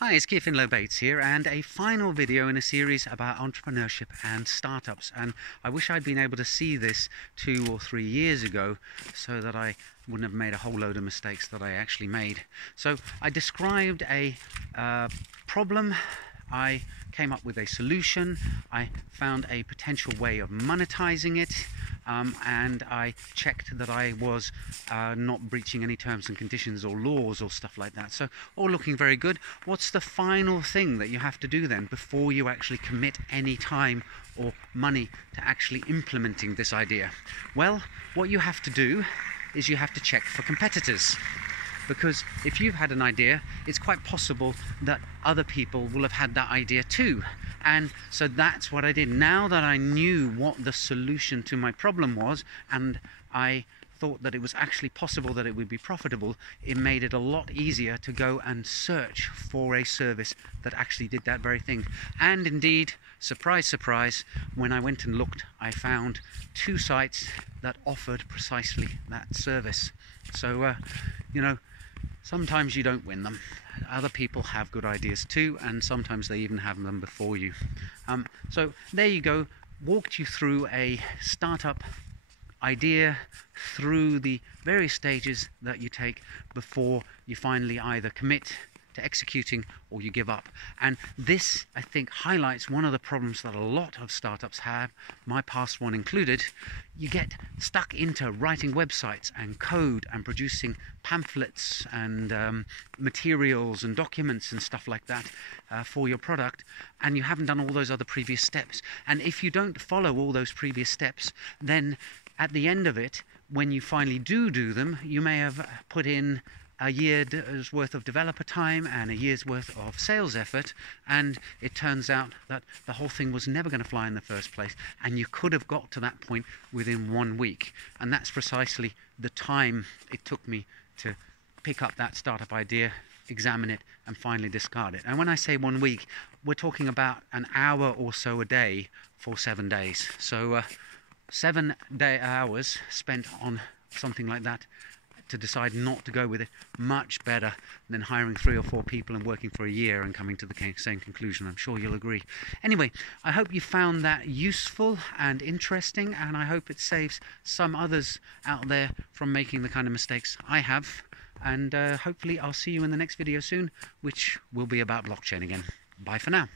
Hi, it's Keith Bates here, and a final video in a series about entrepreneurship and startups. And I wish I'd been able to see this 2 or 3 years ago so that I wouldn't have made a whole load of mistakes that I actually made. So I described a problem, I came up with a solution, I found a potential way of monetizing it, and I checked that I was not breaching any terms and conditions or laws or stuff like that. So all looking very good. What's the final thing that you have to do then before you actually commit any time or money to actually implementing this idea? Well, what you have to do is you have to check for competitors. Because if you've had an idea, it's quite possible that other people will have had that idea too. And so that's what I did. Now that I knew what the solution to my problem was, and I thought that it was actually possible that it would be profitable, it made it a lot easier to go and search for a service that actually did that very thing. And indeed, surprise, surprise, when I went and looked, I found 2 sites that offered precisely that service. So, sometimes you don't win them. Other people have good ideas too, and sometimes they even have them before you. So there you go, walked you through a startup idea, through the various stages that you take before you finally either commit to executing or you give up. And this, I think, highlights one of the problems that a lot of startups have, my past one included. You get stuck into writing websites and code and producing pamphlets and materials and documents and stuff like that for your product, and you haven't done all those other previous steps. And if you don't follow all those previous steps, then at the end of it, when you finally do them, you may have put in a year's worth of developer time and a year's worth of sales effort, and it turns out that the whole thing was never going to fly in the first place, and you could have got to that point within 1 week. And that's precisely the time it took me to pick up that startup idea, examine it, and finally discard it. And when I say 1 week, we're talking about an hour or so a day for 7 days. So 7 hours spent on something like that to decide not to go with it, much better than hiring 3 or 4 people and working for a year and coming to the same conclusion. I'm sure you'll agree. Anyway, I hope you found that useful and interesting, and I hope it saves some others out there from making the kind of mistakes I have. And hopefully I'll see you in the next video soon, which will be about blockchain again. Bye for now.